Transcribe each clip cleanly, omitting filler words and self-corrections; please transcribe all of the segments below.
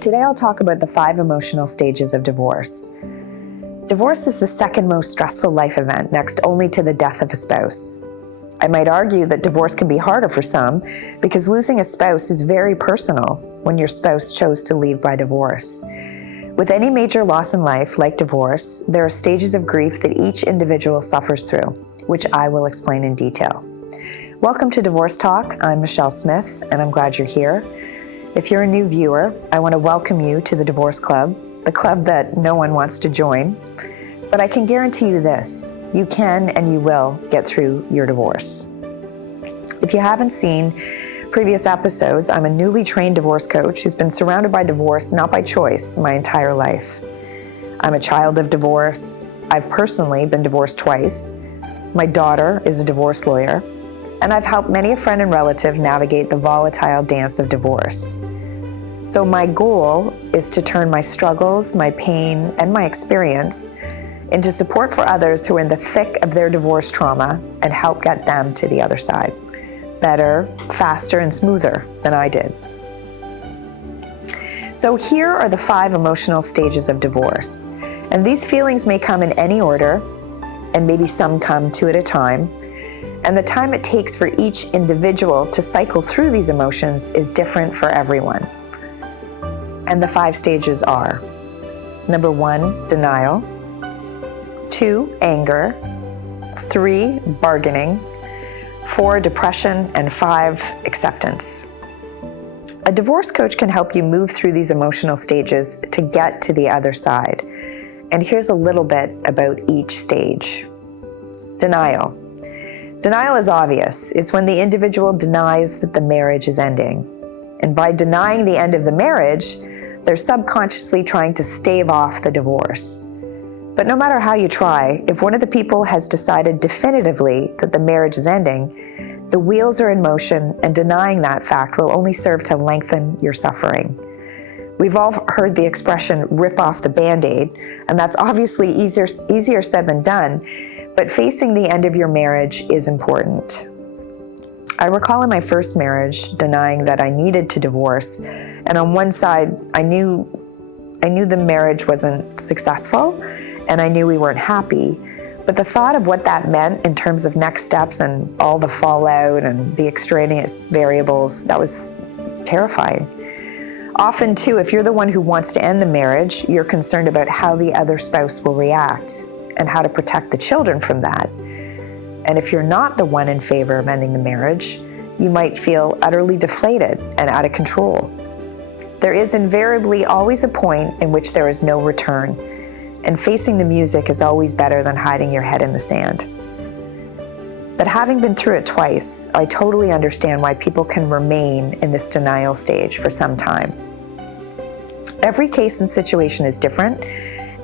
Today I'll talk about the 5 emotional stages of divorce. Divorce is the second most stressful life event, next only to the death of a spouse. I might argue that divorce can be harder for some because losing a spouse is very personal when your spouse chose to leave by divorce. With any major loss in life, like divorce, there are stages of grief that each individual suffers through, which I will explain in detail. Welcome to Divorce Talk. I'm Michelle Smith, and I'm glad you're here. If you're a new viewer, I want to welcome you to the Divorce Club, the club that no one wants to join. But I can guarantee you this, you can and you will get through your divorce. If you haven't seen previous episodes, I'm a newly trained divorce coach who's been surrounded by divorce, not by choice, my entire life. I'm a child of divorce. I've personally been divorced twice. My daughter is a divorce lawyer. And I've helped many a friend and relative navigate the volatile dance of divorce. So my goal is to turn my struggles, my pain, and my experience into support for others who are in the thick of their divorce trauma and help get them to the other side, better, faster, and smoother than I did. So here are the 5 emotional stages of divorce. And these feelings may come in any order, and maybe some come 2 at a time. And the time it takes for each individual to cycle through these emotions is different for everyone. And the 5 stages are: number 1, denial; 2, anger; 3, bargaining; 4, depression; and 5, acceptance. A divorce coach can help you move through these emotional stages to get to the other side. And here's a little bit about each stage. Denial. Denial is obvious. It's when the individual denies that the marriage is ending. And by denying the end of the marriage, they're subconsciously trying to stave off the divorce. But no matter how you try, if one of the people has decided definitively that the marriage is ending, the wheels are in motion, and denying that fact will only serve to lengthen your suffering. We've all heard the expression, rip off the Band-Aid, and that's obviously easier said than done. But facing the end of your marriage is important. I recall in my first marriage denying that I needed to divorce, and on one side I knew the marriage wasn't successful, and I knew we weren't happy. But the thought of what that meant in terms of next steps and all the fallout and the extraneous variables, that was terrifying. Often too, if you're the one who wants to end the marriage, you're concerned about how the other spouse will react and how to protect the children from that. And if you're not the one in favor of ending the marriage, you might feel utterly deflated and out of control. There is invariably always a point in which there is no return, and facing the music is always better than hiding your head in the sand. But having been through it twice, I totally understand why people can remain in this denial stage for some time. Every case and situation is different,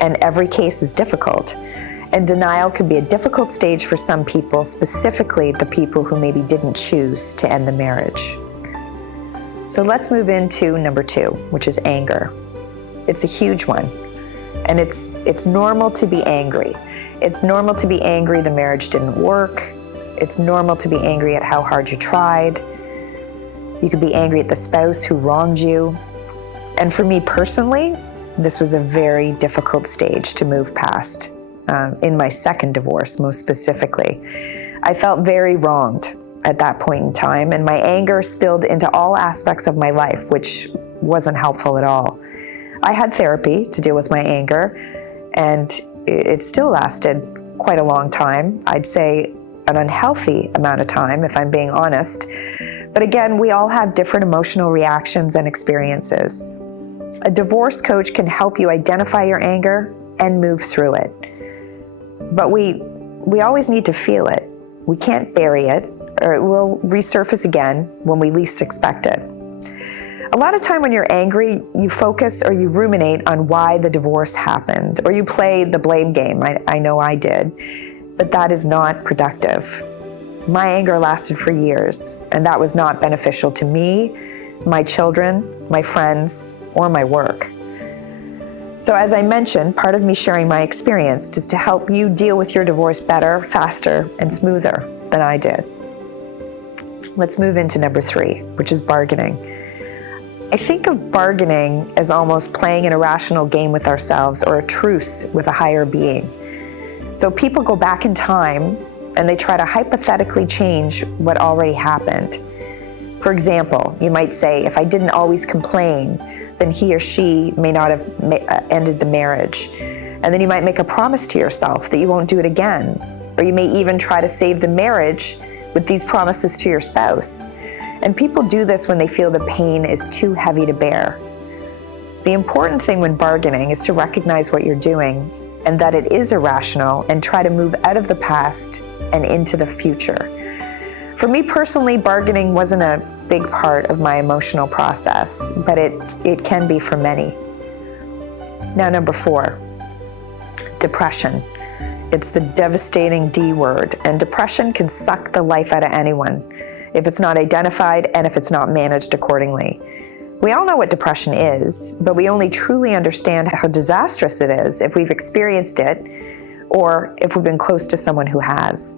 and every case is difficult. And denial can be a difficult stage for some people, specifically the people who maybe didn't choose to end the marriage. So let's move into number 2, which is anger. It's a huge one. And it's normal to be angry. It's normal to be angry the marriage didn't work. It's normal to be angry at how hard you tried. You could be angry at the spouse who wronged you. And for me personally, this was a very difficult stage to move past. In my second divorce, most specifically. I felt very wronged at that point in time, and my anger spilled into all aspects of my life, which wasn't helpful at all. I had therapy to deal with my anger, and it still lasted quite a long time. I'd say an unhealthy amount of time, if I'm being honest. But again, we all have different emotional reactions and experiences. A divorce coach can help you identify your anger and move through it. But we always need to feel it. We can't bury it, or it will resurface again when we least expect it. A lot of time when you're angry, you focus or you ruminate on why the divorce happened, or you play the blame game. I know I did, but that is not productive. My anger lasted for years, and that was not beneficial to me, my children, my friends, or my work. So as I mentioned, part of me sharing my experience is to help you deal with your divorce better, faster, and smoother than I did. Let's move into number 3, which is bargaining. I think of bargaining as almost playing an irrational game with ourselves or a truce with a higher being. So people go back in time and they try to hypothetically change what already happened. For example, you might say, if I didn't always complain, then he or she may not have ended the marriage. And then you might make a promise to yourself that you won't do it again. Or you may even try to save the marriage with these promises to your spouse. And people do this when they feel the pain is too heavy to bear. The important thing when bargaining is to recognize what you're doing and that it is irrational, and try to move out of the past and into the future. For me personally, bargaining wasn't a big part of my emotional process, but it can be for many. Now, number 4, depression. It's the devastating D word, and depression can suck the life out of anyone if it's not identified and if it's not managed accordingly. We all know what depression is, but we only truly understand how disastrous it is if we've experienced it or if we've been close to someone who has.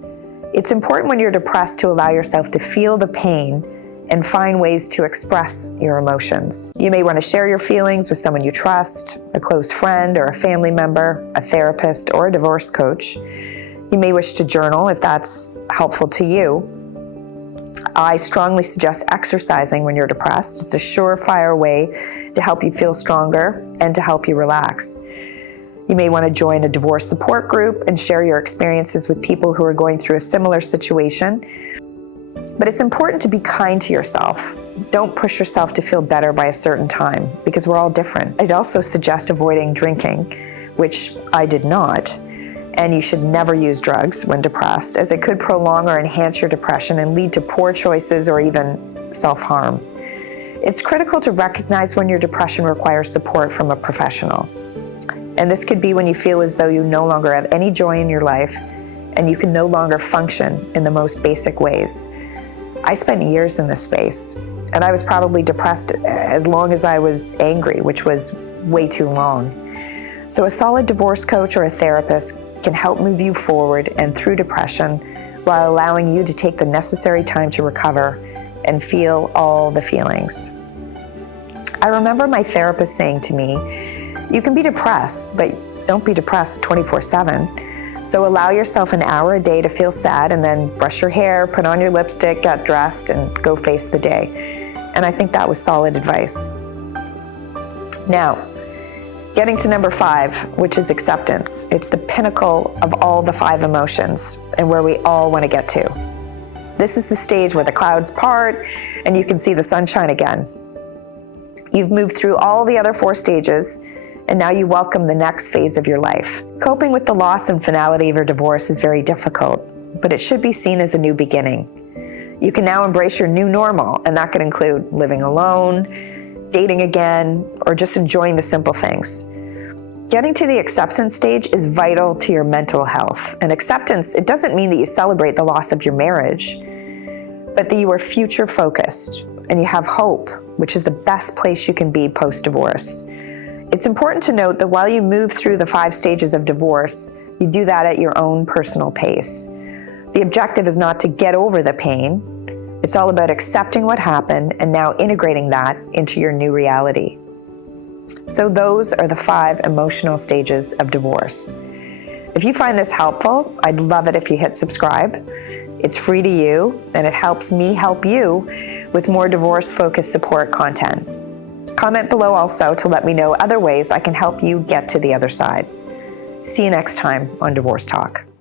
It's important when you're depressed to allow yourself to feel the pain and find ways to express your emotions. You may want to share your feelings with someone you trust, a close friend or a family member, a therapist or a divorce coach. You may wish to journal if that's helpful to you. I strongly suggest exercising when you're depressed. It's a surefire way to help you feel stronger and to help you relax. You may want to join a divorce support group and share your experiences with people who are going through a similar situation. But it's important to be kind to yourself. Don't push yourself to feel better by a certain time, because we're all different. I'd also suggest avoiding drinking, which I did not. And you should never use drugs when depressed, as it could prolong or enhance your depression and lead to poor choices or even self-harm. It's critical to recognize when your depression requires support from a professional. And this could be when you feel as though you no longer have any joy in your life and you can no longer function in the most basic ways. I spent years in this space, and I was probably depressed as long as I was angry, which was way too long. So a solid divorce coach or a therapist can help move you forward and through depression while allowing you to take the necessary time to recover and feel all the feelings. I remember my therapist saying to me, you can be depressed, but don't be depressed 24/7. So allow yourself an hour a day to feel sad, and then brush your hair, put on your lipstick, get dressed, and go face the day. And I think that was solid advice. Now, getting to number 5, which is acceptance. It's the pinnacle of all the 5 emotions and where we all want to get to. This is the stage where the clouds part and you can see the sunshine again. You've moved through all the other 4 stages, and now you welcome the next phase of your life. Coping with the loss and finality of your divorce is very difficult, but it should be seen as a new beginning. You can now embrace your new normal, and that could include living alone, dating again, or just enjoying the simple things. Getting to the acceptance stage is vital to your mental health. And acceptance, it doesn't mean that you celebrate the loss of your marriage, but that you are future focused and you have hope, which is the best place you can be post-divorce. It's important to note that while you move through the 5 stages of divorce, you do that at your own personal pace. The objective is not to get over the pain. It's all about accepting what happened and now integrating that into your new reality. So those are the 5 emotional stages of divorce. If you find this helpful, I'd love it if you hit subscribe. It's free to you, and it helps me help you with more divorce-focused support content. Comment below also to let me know other ways I can help you get to the other side. See you next time on Divorce Talk.